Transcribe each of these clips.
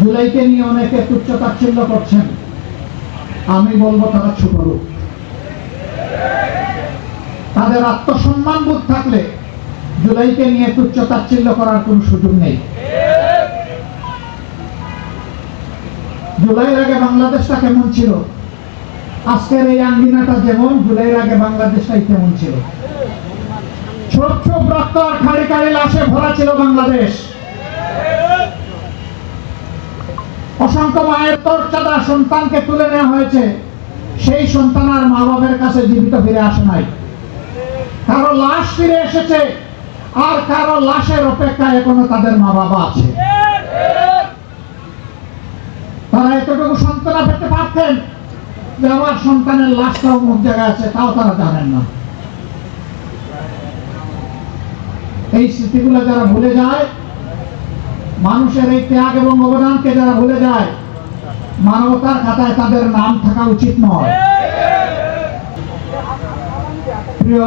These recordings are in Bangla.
জুলাইকে নিয়ে অনেকে তুচ্ছ-তাচ্ছিল্য করছেন, আমি বলবো তারা ছোট লোক। তাদের আত্মসম্মান বোধ থাকলে জুলাইকে নিয়ে তুচ্ছ-তাচ্ছিল্য করার কোন সুযোগ নেই। জুলাইয়ের আগে বাংলাদেশটা কেমন ছিল, আজকের এই আঙ্গিনাটা যেমন জুলাইয়ের আগে বাংলাদেশটাই তেমন ছিল। ছোট ছোট রক্ত আর খাড়ি খাড়ি লাশে ভরা ছিল বাংলাদেশ। অসংখ্য মায়ের তরচাদা সন্তানকে তুলে নেওয়া হয়েছে, সেই সন্তান আর মা বাবার কাছে জীবিত ফিরে আসে নাই। কারো লাশ ফিরে এসেছে, আর কারো লাশের অপেক্ষায় এখনো তাদের মা বাবা আছে। তারা এতটুকু সান্ত্বনা পেতে পারতেন যে আমার সন্তানের লাশটাও অমুক জায়গায় আছে, তাও তারা জানেন না। এই স্মৃতিগুলো যারা ভুলে যায়, মানুষের এই ত্যাগ এবং অবদানকে যারা ভুলে যায়, মানবতার খাতায় তাদের নাম থাকা উচিত নয়। প্রিয়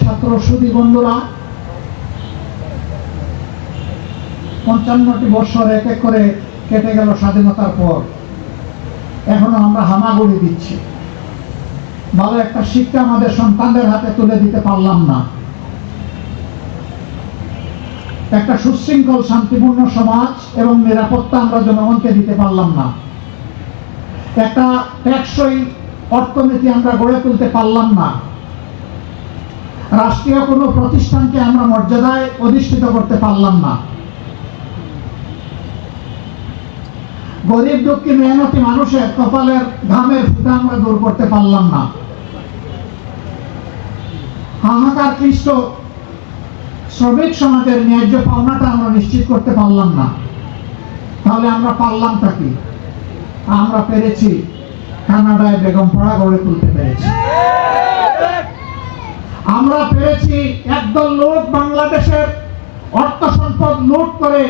ছাত্র সুধী বন্ধুরা, 55টি বছর এক এক করে কেটে গেল স্বাধীনতার পর, এখনো আমরা হামাগুড়ি দিচ্ছি। ভালো একটা শিক্ষা আমাদের সন্তানদের হাতে তুলে দিতে পারলাম না। একটা সুশৃঙ্খল শান্তিপূর্ণ সমাজ এবং নিরাপত্তা আমরা জনগণকে দিতে পারলাম না। একটা টেকসই অর্থনীতি আমরা গড়ে তুলতে পারলাম না। রাষ্ট্রীয় কোনো প্রতিষ্ঠানকে আমরা মর্যাদায় অধিষ্ঠিত করতে পারলাম না। গরিব দুঃখী মেহনতি মানুষের কপালের ঘামের ফুটা আমরা দূর করতে পারলাম না। হাহাকার ক্লিষ্ট শ্রমিক সমাজের ন্যায্য পাওনাটা আমরা নিশ্চিত করতে পারলাম না। তাহলে আমরা পারলামটা কি? আমরা পেরেছি কানাডায় বেগমপাড়া গড়ে তুলতে পেরেছি। আমরা পেরেছি একদল লোক বাংলাদেশের অর্থ সম্পদ লুট করে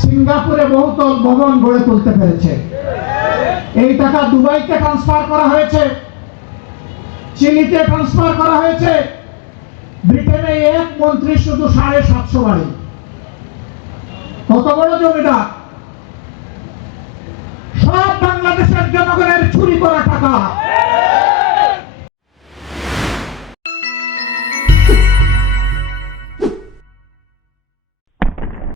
সিঙ্গাপুরে বহুতল ভবন গড়ে তুলতে পেরেছে। এই টাকা দুবাইকে ট্রান্সফার করা হয়েছে, চিলিতে ট্রান্সফার করা হয়েছে। ব্রিটেনে এক মন্ত্রী শুধু 750 বাড়ি। কত বড় জমিদার! সব বাংলাদেশের জনগণের চুরি করা টাকা